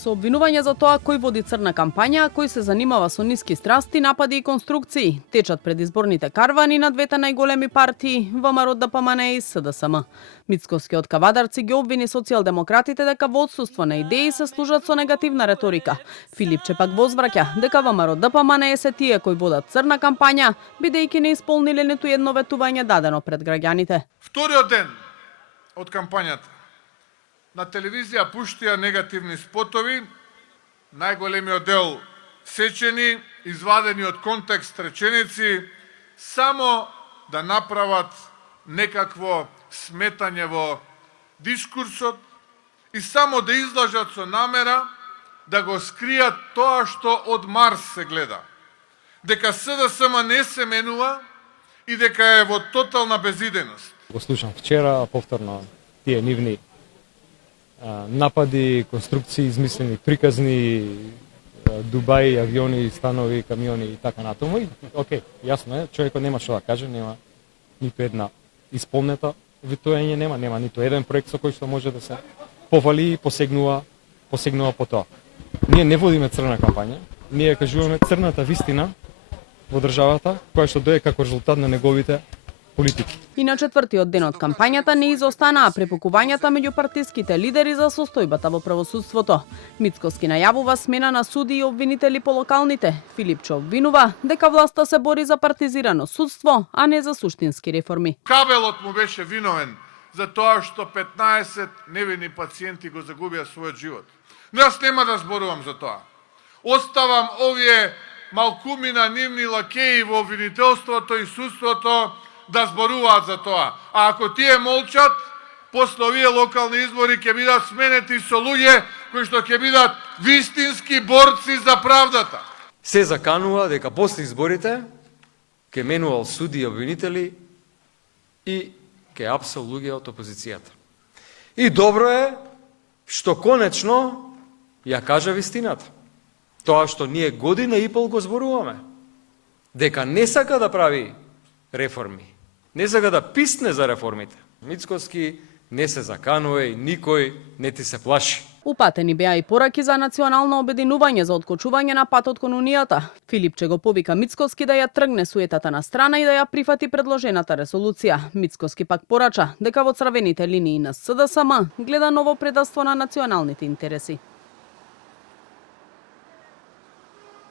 Со обвинување за тоа кој води црна кампања, кој се занимава со ниски страсти, напади и конструкции, течат предизборните карвани на двете најголеми партии, ВМРО ДПМН и СДСМ. Мицкоски од Кавадарци ги обвини социјалдемократите дека во отсуство на идеи се служат со негативна реторика. Филипче пак возвраќа дека ВМРО ДПМН се тие кои водат црна кампања, бидејќи не исполниле ниту едно ветување дадено пред граѓаните. Вториот ден од кампањата на телевизија пуштија негативни спотови, најголемиот дел сечени, извадени од контекст реченици, само да направат некакво сметање во дискурсот и само да излажат со намера да го скријат тоа што од Марс се гледа. Дека СДСМ не се менува и дека е во тотална безидејност. Го слушам вчера, повторно тие нивни напади, конструкции, измислени приказни, Дубај, авиони, станови, камиони и така натаму. И, окей, јасно е, човекот нема што да каже, нема ниту една исполнета ветување, нема ниту еден проект со кој што може да се повали и посегнува по тоа. Ние не водиме црна кампања, ние кажуваме црната вистина во државата, која што дое како резултат на неговите политики. И на четвртиот ден од кампањата не изостанаа препукувањата меѓу партиските лидери за состојбата во правосудството. Мицкоски најавува смена на суди и обвинители по локалните. Филипче обвинува дека власта се бори за партизирано судство, а не за суштински реформи. Кабелот му беше виновен за тоа што 15 невини пациенти го загубија својот живот. Но јас нема да зборувам за тоа. Оставам овие малкумина нивни лакеи во обвинителството и судството да зборуваат за тоа. А ако тие молчат, после овие локални избори ќе бидат сменети со луѓе кои што ќе бидат вистински борци за правдата. Се заканува дека после изборите ќе менувал суди и обвинители и ќе апсал луѓе од опозицијата. И добро е што конечно ја кажа вистината. Тоа што ние година и пол го зборуваме. Дека не сака да прави реформи. Не сака да писне за реформите. Мицкоски не се заканува и никој не ти се плаши. Упатени беа и пораки за национално обединување за откочување на патот кон Унијата. Филипче го повика Мицкоски да ја тргне суетата на страна и да ја прифати предложената резолуција. Мицкоски пак порача дека во црвените линии на СДСМ гледа ново предавство на националните интереси.